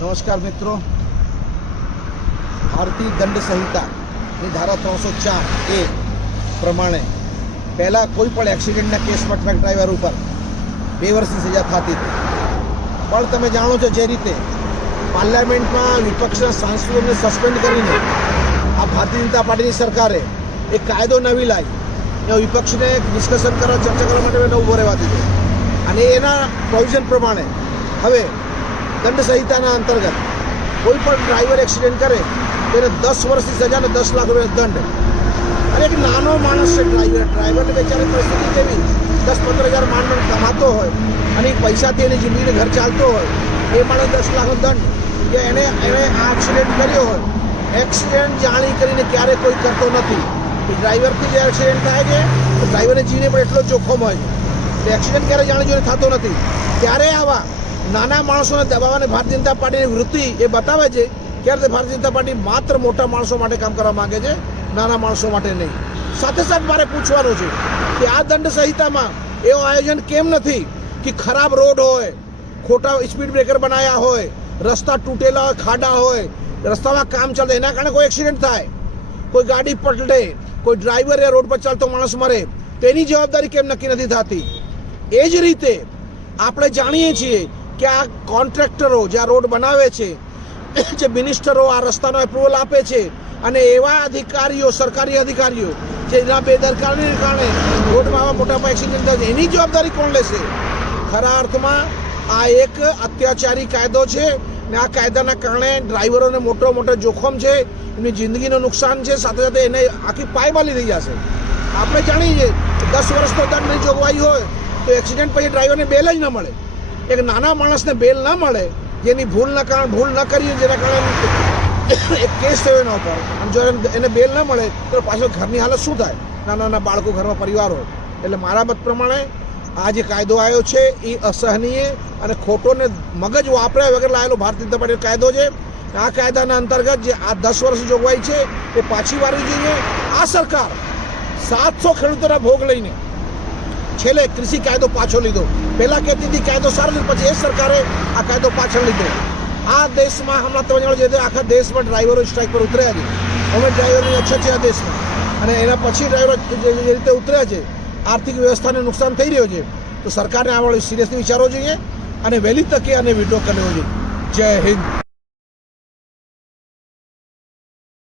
नमस्कार मित्रों, भारतीय दंड संहिता धारा 304 प्रमाणे पहला कोईपण एक्सिडेंटना केसमां ट्रक ड्राइवर पर 2 वर्षनी सजा थती थी। पण तमे जाणो छो जे रीते पार्लियामेंटमां विपक्षना सांसदोने सस्पेन्ड करीने आ भारतीय जनता पार्टीनी सरकारे एक कायदो नवी लाई। विपक्षने डिस्कशन करवा चर्चा करवा माटे न उभो रहेवा दीधो अने एना प्रोविजन प्रमाणे हवे दंड संहिताना अंतर्गत कोईपण ड्राइवर एक्सिडेंट करे तो 10 वर्षनी सजा ने 10 लाख रुपया दंड। अरे एक नानो माणस है ड्राइवर ने बेचारे परिस्थिति केवी 10-15 हज़ार માંડ कमातो होय अने पैसाथी एनी जिंदगीने घर चालतो होय ए माणस 10 लाख दंड के एने आ एक्सिडेंट कर्यो होय। एक्सिडेंट जाणी करीने क्यारे कोई करतो नथी। ड्राइवर थी जे एक्सिडेंट थाय छे तो ड्राइवरने जीने पण एटलो जोखम होय छे। एक्सिडेंट क्यारे जाणी जोईने थतो नथी। त्यारे आवा नाना माणसोने दबाववाने भारतीय जनता पार्टीनी वृत्ति ए बतावे छे क्यारे भारतीय जनता पार्टी मात्र मोटा माणसो माटे काम करवा मांगे छे, नाना माणसो माटे नहीं। साथे साथ मारे पूछवानुं छे कि आ दंड संहितामां एवुं आयोजन केम नथी कि खराब रोड होय, खोटा स्पीड ब्रेकर बनाया होय, रस्ता तूटेला होय, खाडा होय, रस्तामां काम चाले एना कारणे कोई एक्सिडेंट थाय, कोई गाड़ी पलटे, कोई ड्राइवर या रोड पर चालतो माणस मरे, तेनी जवाबदारी केम नक्की नथी थती। ए ज रीते આપણે જાણીએ છીએ કે આ કોન્ટ્રાક્ટરો જે આ રોડ બનાવે છે, જે મિનિસ્ટરો આ રસ્તાનો એપ્રુવલ આપે છે અને એવા અધિકારીઓ, સરકારી અધિકારીઓ જેના બેદરકારીને કારણે રોડમાં આવા મોટા પાયે એક્સિડન્ટ થાય છે, એની જવાબદારી કોણ લેશે? ખરા અર્થમાં આ એક અત્યાચારી કાયદો છે ને આ કાયદાના કારણે ડ્રાઈવરોને મોટો જોખમ છે, એમની જિંદગીનું નુકસાન છે, સાથે સાથે એને આખી પાયમાલી થઈ જશે। આપણે જાણીએ 10 વર્ષનો દંડની જોગવાઈ હોય तो एक्सिडेंट पे ड्राइवर ने बेल ज न मळे। एक नाना माणस ने बेल न मळे जेनी भूल न करी जेना कारणे एक केस थयो एना पर अने जो एने बेल न मळे तो पाछो घरनी हालत शुं थाय? नाना बाळको घरमां परिवार होय। એટલે મારા મત પ્રમાણે આ જે કાયદો આવ્યો છે એ અસહનીય અને ખોટો ને મગજ વાપર્યા વગર લાયેલો ભારતીય જનતા પાર્ટીનો કાયદો છે। આ કાયદાના અંતર્ગત જે આ 10 વર્ષની જોગવાઈ છે એ પાછી વારવી જોઈએ। આ સરકાર 700 ખેડૂતોના ભોગ લઈને છેલ્લે કૃષિ કાયદો પાછો લીધો। પહેલા કહેતી હતી કાયદો સારો છે, પછી એ સરકારે આ કાયદો પાછળ લીધો। આ દેશમાં હમણાં તમે જાણો છો આખા દેશમાં ડ્રાઈવરો સ્ટ્રાઇક પર ઉતર્યા છે। હવે ડ્રાઈવરની અછત છે આ દેશમાં અને એના પછી ડ્રાઈવરો જે રીતે ઉતર્યા છે, આર્થિક વ્યવસ્થાને નુકસાન થઈ રહ્યો છે, તો સરકારને આ વાળું સિરિયસલી વિચારવું જોઈએ અને વહેલી તકે આને વિડ્રો કરવો જોઈએ। જય હિન્દ।